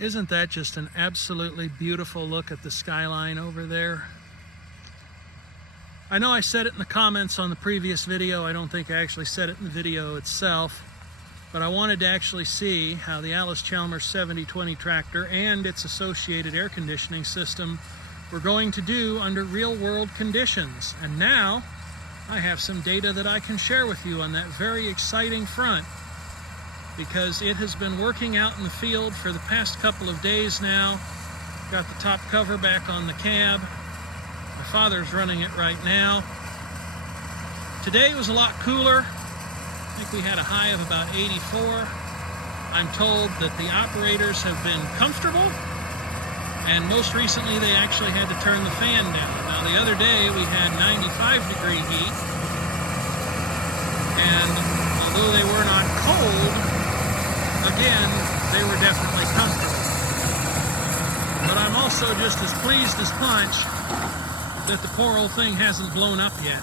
Isn't that just an absolutely beautiful look at the skyline over there? I know I said it in the comments on the previous video. I don't think I actually said it in the video itself, but I wanted to actually see how the Allis Chalmers 7020 tractor and its associated air conditioning system were going to do under real-world conditions. And now I have some data that I can share with you on that very exciting front, because it has been working out in the field for the past couple of days now. Got the top cover back on the cab. My father's running it right now. Today was a lot cooler. I think we had a high of about 84. I'm told that the operators have been comfortable, and most recently they actually had to turn the fan down. Now the other day we had 95-degree heat, and although they were not cold, again, they were definitely comfortable. But I'm also just as pleased as punch that the poor old thing hasn't blown up yet.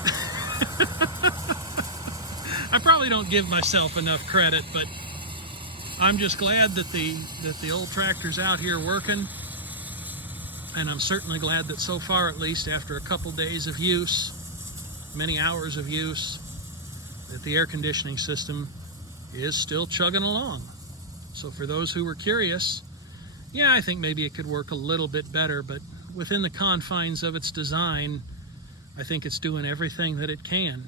I probably don't give myself enough credit, but I'm just glad that the old tractor's out here working. And I'm certainly glad that so far, at least after a couple days of use, many hours of use, that the air conditioning system is still chugging along. So for those who were curious, yeah, I think maybe it could work a little bit better, but within the confines of its design, I think it's doing everything that it can.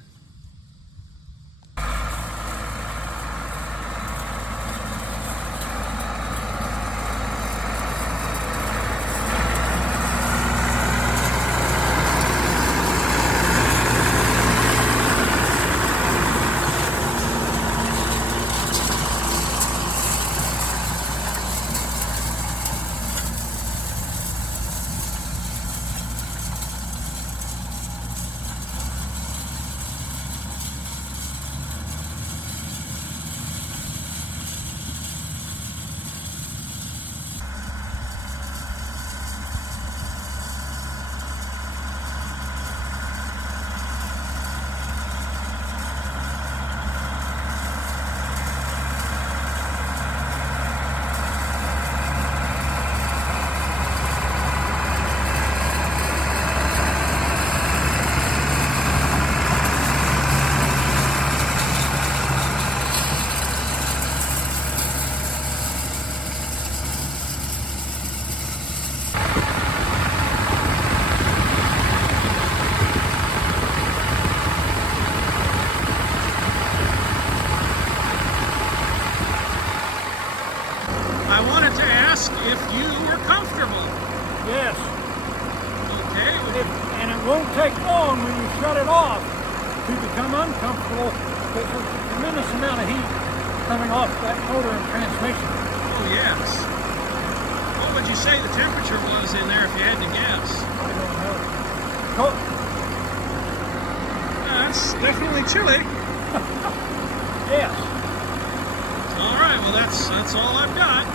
I wanted to ask if you were comfortable. Yes. Okay. And it won't take long when you shut it off to become uncomfortable, because there's a tremendous amount of heat coming off that motor and transmission. Oh, yes. What would you say the temperature was in there if you had to guess? I don't know. That's definitely chilly. Yes. All right, well, that's all I've got.